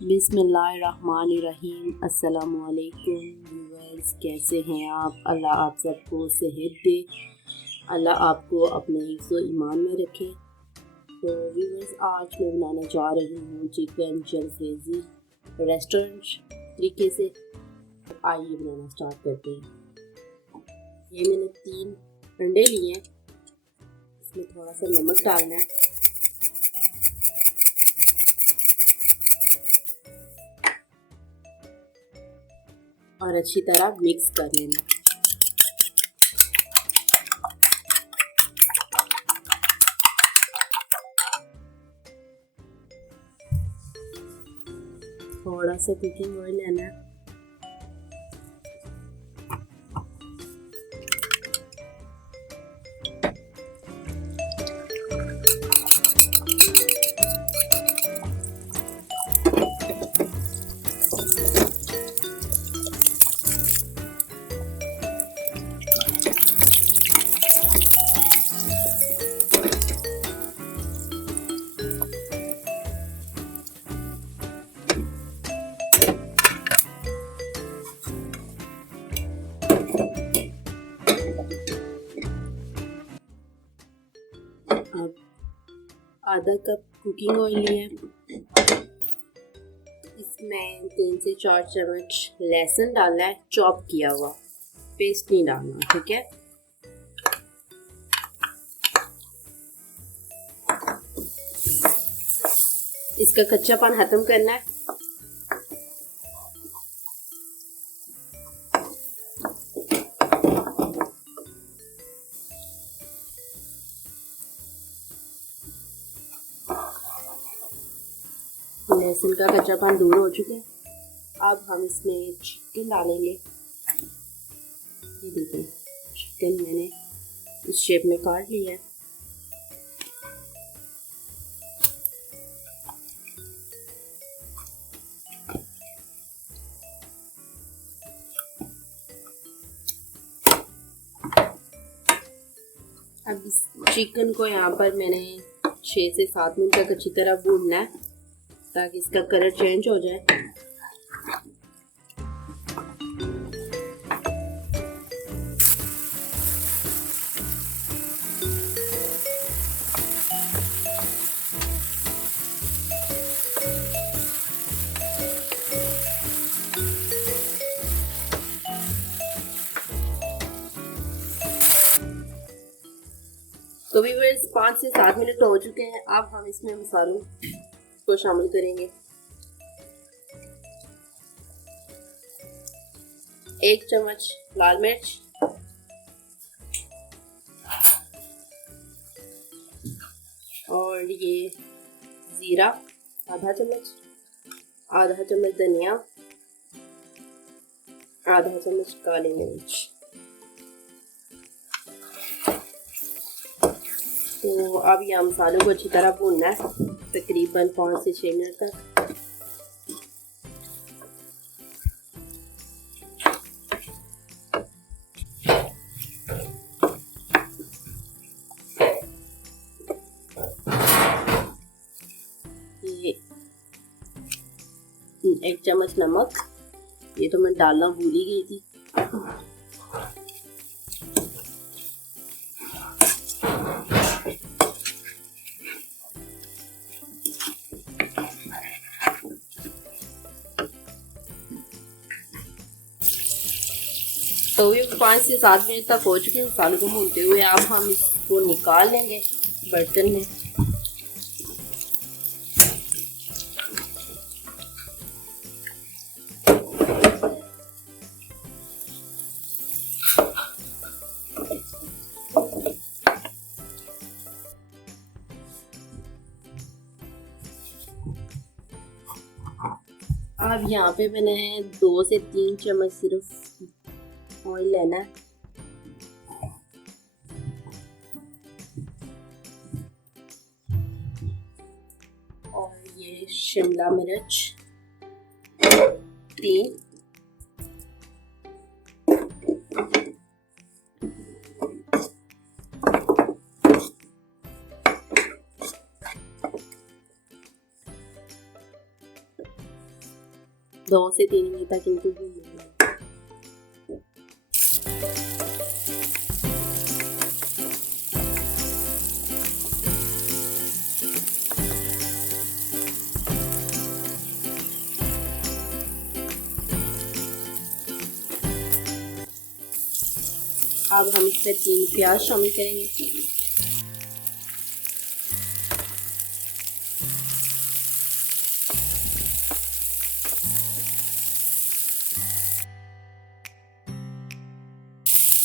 बिस्मिल्लाहिर्रहमानिर्रहीम। अस्सलामुअलैकुम व्यूअर्स, कैसे हैं आप? अल्लाह आप सबको सेहत दे, अल्लाह आपको अपने हिफ्ज़ ईमान में रखे। तो व्यूअर्स, आज मैं बनाने जा रही हूँ चिकन जलफेज़ी रेस्टोरेंट तरीके से। आइए बनाना स्टार्ट करते हैं। ये मैंने 3 अंडे लिए हैं, इसमें थोड़ा सा नमक डालना है और अच्छी तरह मिक्स कर लेना। थोड़ा सा कुकिंग ऑयल लेना है। अब आधा कप कुकिंग ऑयल लिया है, इसमें 3 से 4 चम्मच लहसुन डालना है, चॉप किया हुआ, पेस्ट नहीं डालना, ठीक है। इसका कच्चापन खत्म करना है। लहसुन का कच्चापन दूर हो चुका है। अब हम इसमें चिकन डालेंगे। ये देखिए, चिकन मैंने इस शेप में काट लिया है। अब इस चिकन को यहाँ पर मैंने 6 से 7 मिनट तक अच्छी तरह भूनना है ताकि इसका कलर चेंज हो जाए। तो भी वे 5 से 7 मिनट हो चुके हैं। अब हम इसमें मसालों को शामिल करेंगे। 1 चम्मच लाल मिर्च, और ये ज़ीरा आधा चम्मच, आधा चम्मच धनिया, आधा चम्मच काली मिर्च। तो अब ये मसालों को अच्छी तरह भूनना है तकरीबन 5 से 6 मिनट तक। ये 1 चम्मच नमक, ये तो मैं डालना भूल ही गई थी। तो ये 5 से 7 मिनट तक हो चुके हैं मसालों को भूनते हुए। अब हम इसको निकाल लेंगे बर्तन में। अब यहाँ पे मैंने 2 से 3 चम्मच सिर्फ ऑयल लेना है। और ये शिमला मिर्च 3, 2 से 3 मिनट तक इनको भूनना है। अब हम इसमें 3 प्याज शामिल करेंगे।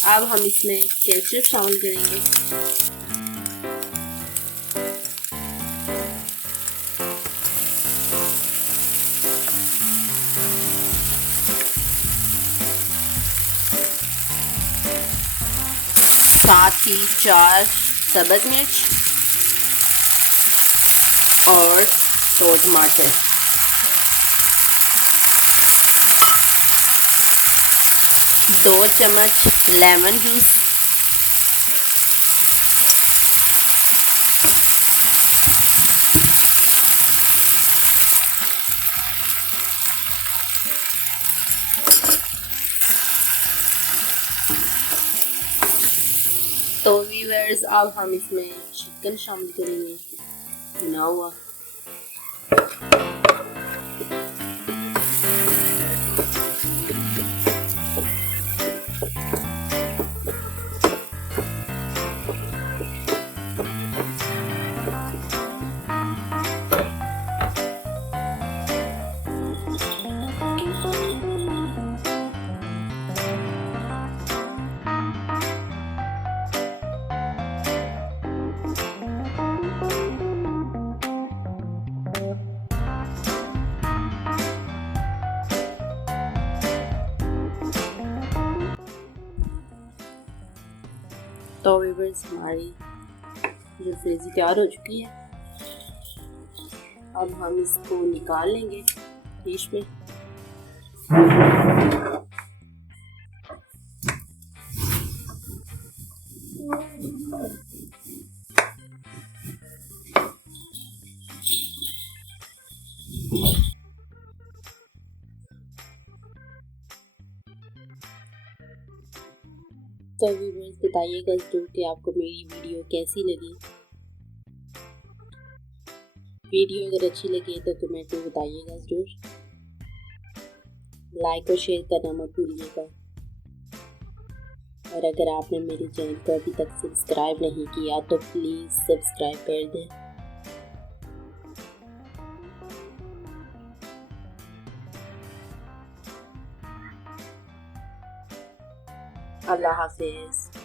अब हम इसमें केचप शामिल करेंगे। साथ ही 4 सब्ज़ मिर्च और 2 टमाटर। दो चम्मच लेमन जूस, तो व्यूअर्स अब हम इसमें चिकन शामिल करेंगे भुना हुआ। तो व्यूअर्स हमारी जो फ्रेज़ी तैयार हो चुकी है। अब हम इसको निकाल लेंगे डिश में। तो व्यूअर्स बताइएगा ज़रूर कि आपको मेरी वीडियो कैसी लगी। वीडियो अगर अच्छी लगी तो कमेंट में बताइएगा ज़रूर। लाइक और शेयर करना मत भूलिएगा। और अगर आपने मेरे चैनल को अभी तक सब्सक्राइब नहीं किया तो प्लीज़ सब्सक्राइब कर दें। अल्लाह हाफिज़।